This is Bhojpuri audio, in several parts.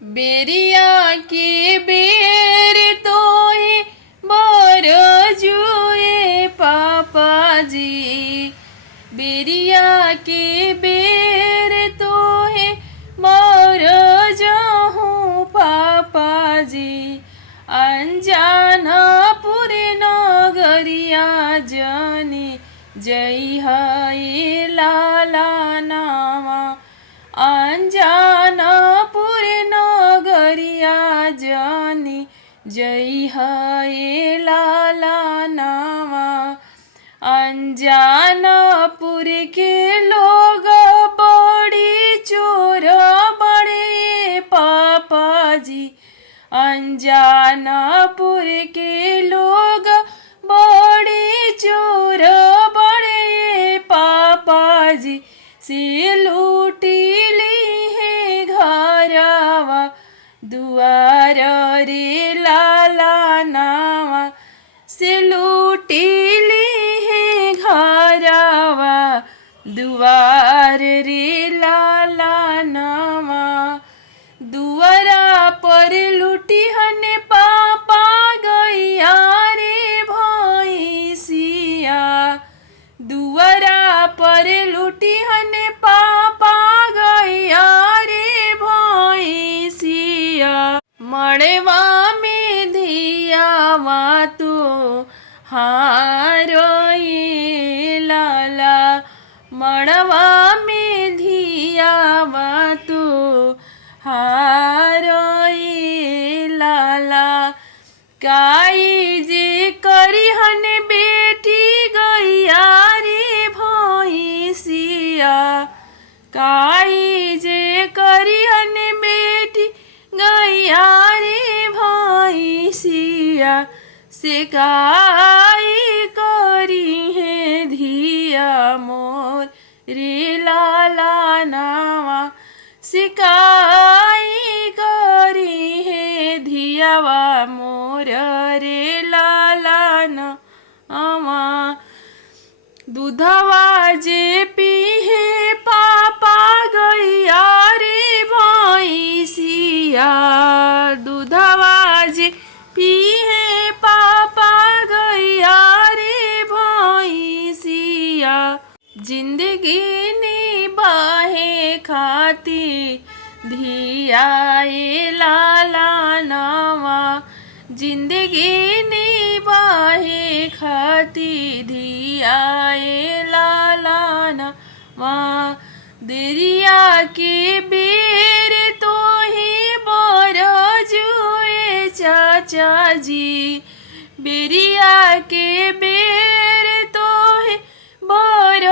बेरिया के बेर तोहे बर जुए पापाजी। बेरिया के बेर तोहे बर जहूँ पापाजी। अंजनापुर नगरिया जनी जई है लाला नामा। अंजनापुर नगरिया जनी जई है लाला नामा। अंजनापुर के लोग बड़ी चोर बड़े पापाजी। अंजनापुर के लोग बड़ी चोर बड़े पापाजी। से लूटिली है घरवा दुआर रे लाला नावा। से लूटिली है घरवा दुआर रे लाला नावा। दुआरा पर लुटी हने पापा गैया रे भैंसिया। दुआरा पर लुटी हने पापा गैया रे भैंसिया। मड़वा में धियावा तो हारोई लाला। मड़वा में धियावा तो हारोई लाला। काई जे करी हने बेटी गैया रे भैंसिया। काई जे करी हने बेटी गैया रे भैंसिया। से काई करी है धिया मोर रे लाला नावा। सिकाई करी है धियावा मोर रे लाला नावा। दूधवा जे पीहे पापा गैया रे भैंसिया। दूधवा जे पीहे पापा गैया रे भैंसिया। जिंदगी निभाहे खाती धियाए लाला नावा। जिंदगी निभाहे खाती धियाए लाला नावा। दरिया के बेर तोहे बर जुए चाचा जी। बेरिया के बेर तोहे बर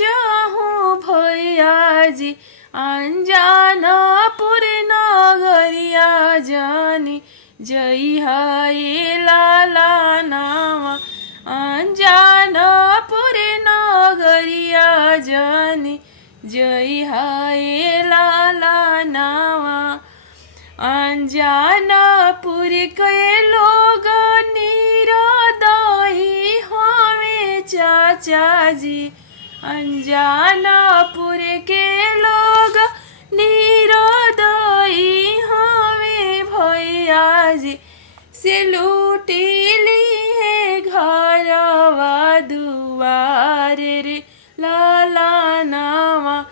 जहूँ भैया जी। अंजनापुर नगरिया जनी जई है लाला नावा। अंजनापुर नगरिया जनी जई है लाला नावा। अंजनापुर के लोग निरदयी हमें चाचा जी। अंजनापुर के लोग निरदयी हमें भैया जी। से लूटिली है घरवा दुआर रे लाला नावा।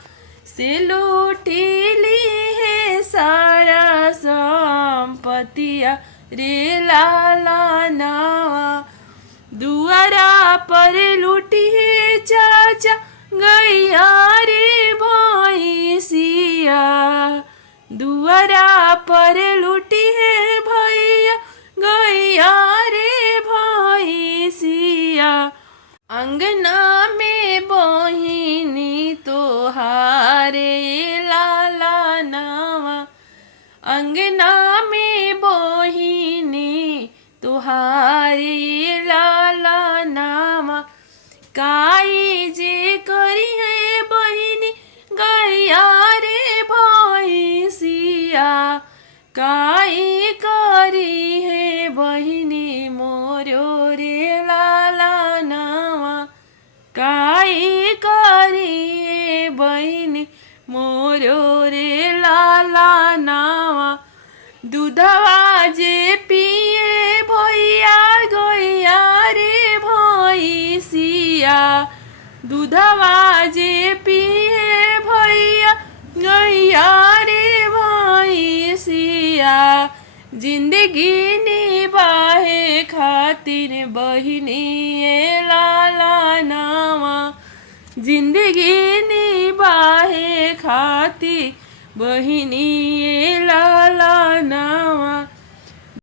से लूटिली है सारा संपत्तिया रे लाला नावा। दुआरा पर लूटी है चाचा गैया रे भैंसिया। दुआरा पर लूटी है भैया गैया रे भैंसिया। अंगना में बहिनी तोहारे लाला नावा। अंगना में बहिनी तोहारे लाला नामा। काई जे करी है बहिनी गैया रे भैंसिया। काई करी है बहिनी मोरो रे लाला नावा। काई करी है बहिनी मोरो रे लाला नावा। दूधवा जे पिए भैया गैया रे भैसिया दूधवा जे पिए भैया गैया रे भैसिया जिंदगी निभाए खातिर बहिनी ए लाला नावा जिंदगी निभाए खातिर बहिनी ए लाला नावा